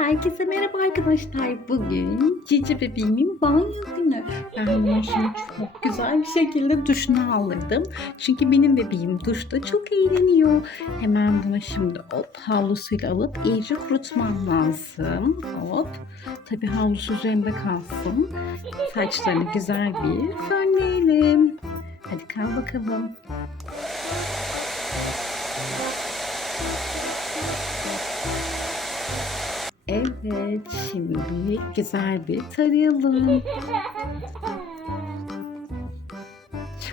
Herkese merhaba arkadaşlar. Bugün Cici bebeğimin banyo günü. Ben bunu çok güzel bir şekilde duşunu aldırdım. Çünkü benim bebeğim duşta çok eğleniyor. Hemen bunu şimdi hop havlusuyla alıp iyice kurutmam lazım. Hop. Tabi havlusu üzerinde kalsın. Saçlarını güzel bir fönleyelim. Hadi kal bakalım. Evet, şimdi güzel bir tarayalım.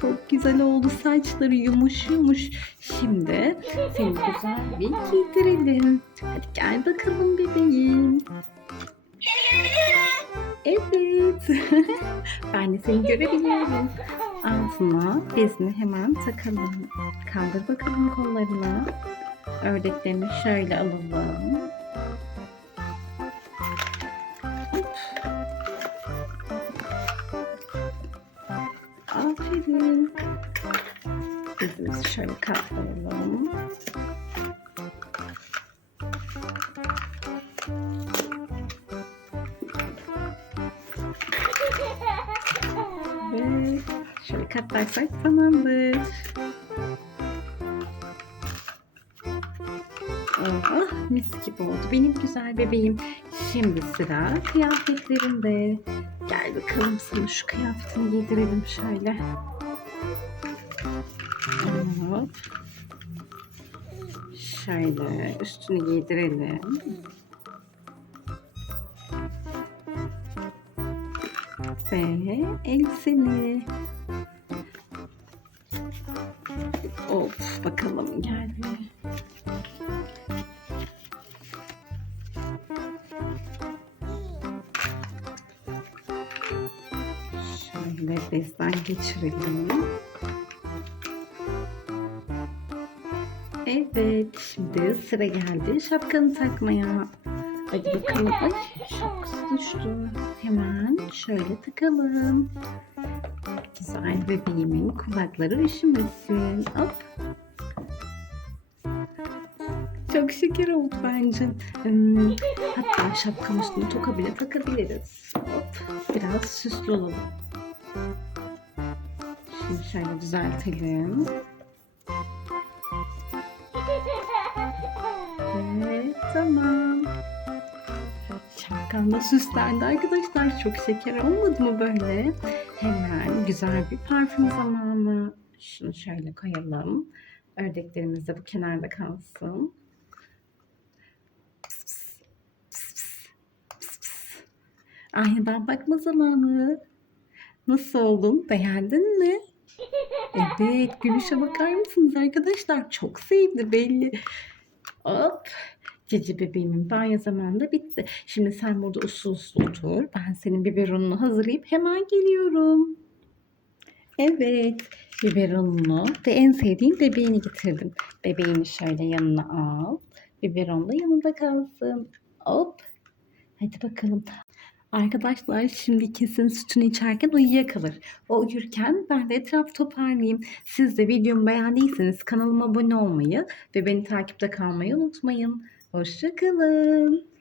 Çok güzel oldu saçları yumuş yumuş. Şimdi seni güzel bir giydirelim. Hadi gel bakalım bebeğim. Evet. ben de seni görebiliyorum. Altına bezini hemen takalım. Kaldır bakalım kollarını. Ördeklerini şöyle alalım. Aferin. Bezimizi şöyle katlayalım. Ve şöyle katlarsak tamamdır. Oh, mis gibi oldu. Benim güzel bebeğim. Şimdi sıra kıyafetlerinde. Gel bakalım sana şu kıyafetini giydirelim şöyle. Hop. Şöyle üstünü giydirelim. Ve elbiseni. Of bakalım geldi. Şöyle bezden geçirelim. Evet, şimdi sıra geldi şapkanı takmaya. Hadi bakalım. Ay, şapkası düştü. Hemen şöyle takalım. Güzel bebeğimin kulakları üşümesin. Hop. Çok şeker oldu bence. Hmm, hatta şapkanın üstüne toka bile takabiliriz. Hop. Biraz süslü olalım. Şimdi şöyle düzeltelim. Evet, tamam. Şapkan da süslendi arkadaşlar. Çok şeker olmadı mı böyle? Hemen güzel bir parfüm zamanı. Şunu şöyle koyalım. Ördeklerimiz de bu kenarda kalsın. Aynadan bakma zamanı. Nasıl oldun? Beğendin mi? Evet, gülüşe bakar mısınız arkadaşlar? Çok sevdi belli. Hop. Cici bebeğimin banyo zamanı da bitti. Şimdi sen burada uslu uslu otur. Ben senin biberonunu hazırlayıp hemen geliyorum. Evet, biberonunu ve en sevdiğin bebeğini getirdim. Bebeğini şöyle yanına al. Biberon da yanında kalsın. Hop. Hadi bakalım. Arkadaşlar şimdi kesin sütünü içerken uyuyakalır. O uyurken ben de etrafı toparlayayım. Siz de videomu beğendiyseniz kanalıma abone olmayı ve beni takipte kalmayı unutmayın. Hoşçakalın.